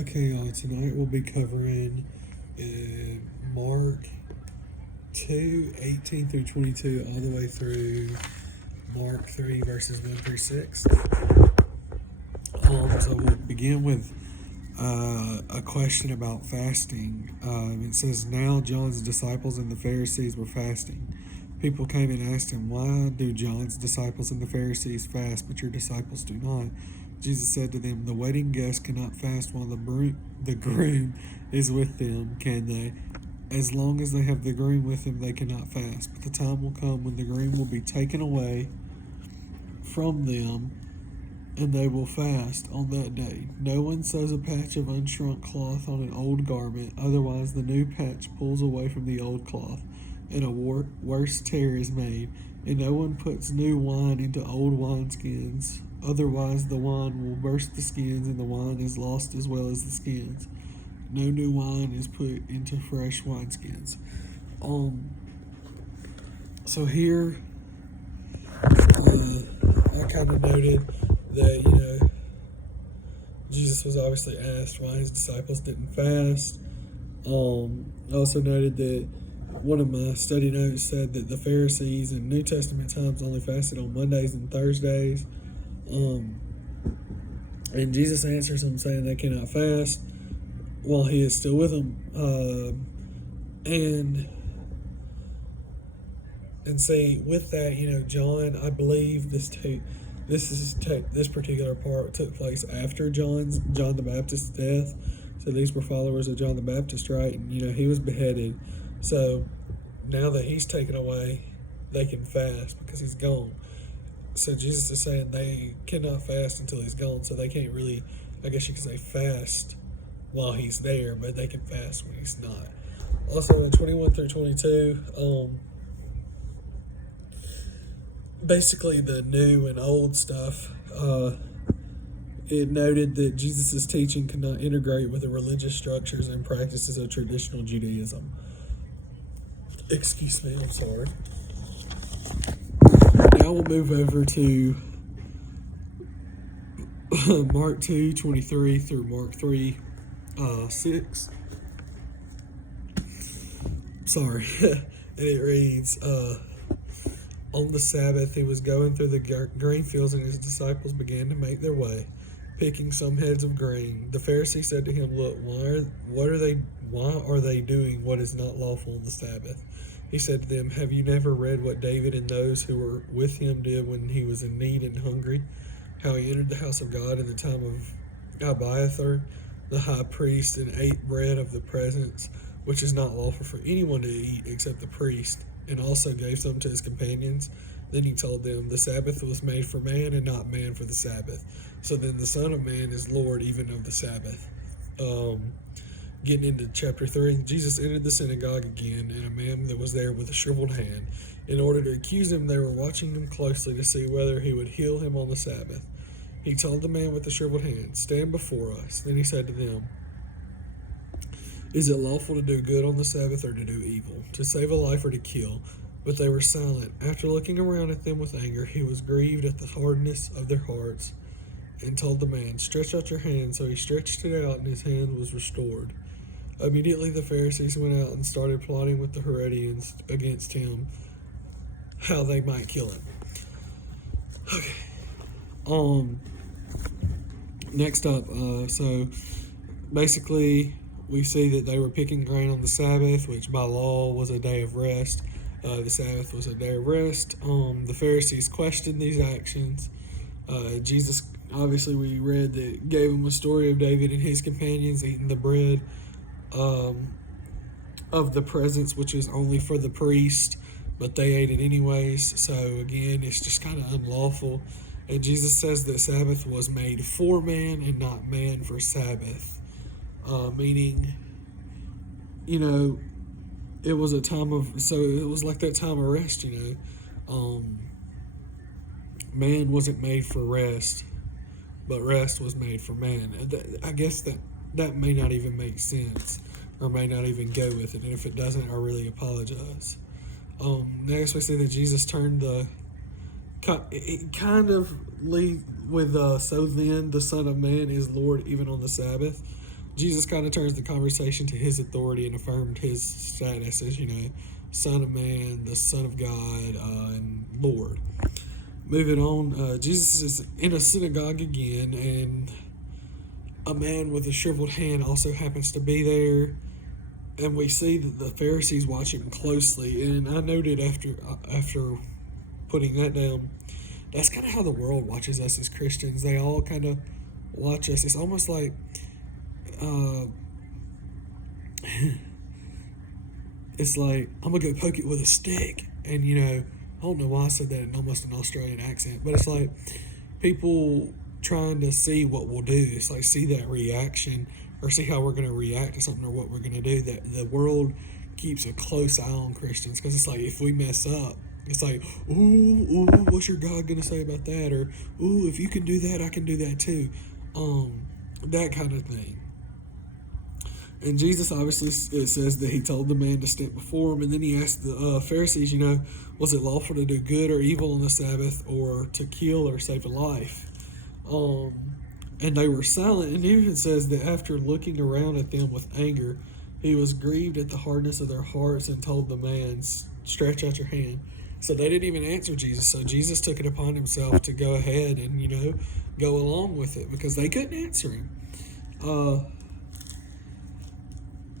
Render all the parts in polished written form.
Okay, tonight we'll be covering Mark 2:18 through 22, all the way through Mark 3, verses 1 through 6. So we'll begin with a question about fasting. It says, "Now John's disciples and the Pharisees were fasting. People came and asked him, 'Why do John's disciples and the Pharisees fast, but your disciples do not?' Jesus said to them, 'The wedding guests cannot fast while the groom is with them, can they? As long as they have the groom with them, they cannot fast. But the time will come when the groom will be taken away from them, and they will fast on that day. No one sews a patch of unshrunk cloth on an old garment, otherwise the new patch pulls away from the old cloth, and a worse tear is made. And no one puts new wine into old wineskins, otherwise the wine will burst the skins, and the wine is lost as well as the skins. No new wine is put into fresh wineskins.'" So here, I kind of noted that, Jesus was obviously asked why his disciples didn't fast. I also noted that one of my study notes said that the Pharisees in New Testament times only fasted on Mondays and Thursdays. And Jesus answers them saying they cannot fast while he is still with them. And see, with that, John, I believe this particular part took place after John the Baptist's death. So these were followers of John the Baptist, right? And he was beheaded. So now that he's taken away, they can fast because he's gone. So Jesus is saying they cannot fast until he's gone. So they can't really, I guess you could say, fast while he's there, but they can fast when he's not. Also in 21 through 22, basically the new and old stuff, it noted that Jesus' teaching could not integrate with the religious structures and practices of traditional Judaism. Excuse me, I'm sorry. Now we'll move over to Mark 2:23 through Mark 3:6. Sorry. And it reads, "On the Sabbath, he was going through the grain fields, and his disciples began to make their way, picking some heads of grain. The Pharisees said to him, 'Look, why are they doing what is not lawful on the Sabbath?' He said to them, 'Have you never read what David and those who were with him did when he was in need and hungry? How he entered the house of God in the time of Abiathar, the high priest, and ate bread of the presence, which is not lawful for anyone to eat except the priest, and also gave some to his companions.' Then he told them, 'The Sabbath was made for man, and not man for the Sabbath. So then the Son of Man is Lord even of the Sabbath.'" Getting into chapter 3, Jesus entered the synagogue again, and a man that was there with a shriveled hand. In order to accuse him, they were watching him closely to see whether he would heal him on the Sabbath. He told the man with the shriveled hand, "Stand before us." Then he said to them, "Is it lawful to do good on the Sabbath or to do evil, to save a life or to kill?" But they were silent. After looking around at them with anger, he was grieved at the hardness of their hearts and told the man, "Stretch out your hand." So he stretched it out, and his hand was restored. Immediately the Pharisees went out and started plotting with the Herodians against him, how they might kill him. Okay. Next up, so basically we see that they were picking grain on the Sabbath, which by law was a day of rest. The Sabbath was a day of rest. The Pharisees questioned these actions. Jesus, obviously we read that, gave them a story of David and his companions eating the bread of the presence, which is only for the priest, but they ate it anyways. So again, it's just kind of unlawful. And Jesus says that Sabbath was made for man and not man for Sabbath, meaning, it was a time of, so it was like that time of rest. Man wasn't made for rest, but rest was made for man. I guess that may not even make sense, or may not even go with it. And if it doesn't, I really apologize. Next, we see that Jesus turned it kind of lead with, "So then the Son of Man is Lord even on the Sabbath." Jesus kind of turns the conversation to his authority and affirmed his status as, Son of Man, the Son of God, and Lord. Moving on, Jesus is in a synagogue again, and a man with a shriveled hand also happens to be there. And we see that the Pharisees watch him closely. And I noted after putting that down, that's kind of how the world watches us as Christians. They all kind of watch us. It's almost like it's like, I'm gonna go poke it with a stick. And I don't know why I said that in almost an Australian accent, but it's like people trying to see what we'll do. It's like, see that reaction, or see how we're going to react to something, or what we're going to do. That the world keeps a close eye on Christians, because it's like, if we mess up, it's like, ooh, what's your God going to say about that? Or, ooh, if you can do that, I can do that too. That kind of thing. And Jesus, obviously, it says that he told the man to step before him, and then he asked the Pharisees, was it lawful to do good or evil on the Sabbath, or to kill or save a life? And they were silent. And it even says that after looking around at them with anger, he was grieved at the hardness of their hearts and told the man, stretch out your hand. So they didn't even answer Jesus. So Jesus took it upon himself to go ahead and, go along with it, because they couldn't answer him.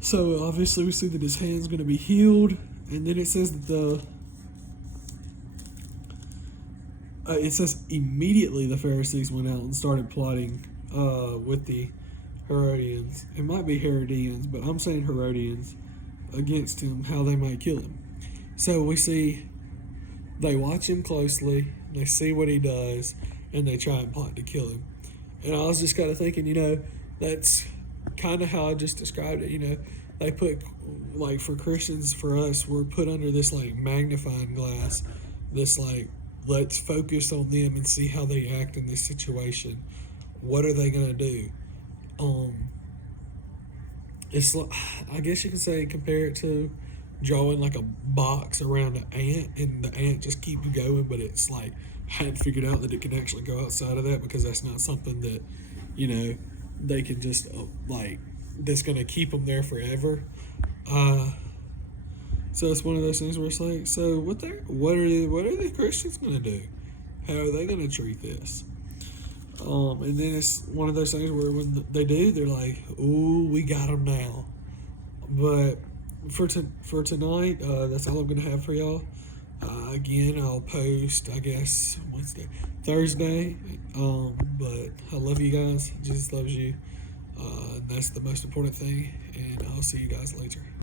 So obviously we see that his hand's going to be healed. And then it says that it says immediately the Pharisees went out and started plotting with the Herodians. It might be Herodians, but I'm saying Herodians, against him, how they might kill him. So we see they watch him closely, they see what he does, and they try and plot to kill him. And I was just kind of thinking, that's kind of how I just described it. They put, like, for Christians, for us, we're put under this, like, magnifying glass, this, like, let's focus on them and see how they act in this situation. What are they going to do? It's like, I guess you could say, compare it to drawing like a box around an ant, and the ant just keeps going, but it's like hadn't figured out that it can actually go outside of that, because that's not something that they can just that's going to keep them there forever. So it's one of those things where it's like, so what are the Christians going to do? How are they going to treat this? And then it's one of those things where when they do, they're like, ooh, we got them now. But for tonight, that's all I'm going to have for y'all. Again, I'll post, I guess, Thursday. But I love you guys. Jesus loves you. And that's the most important thing. And I'll see you guys later.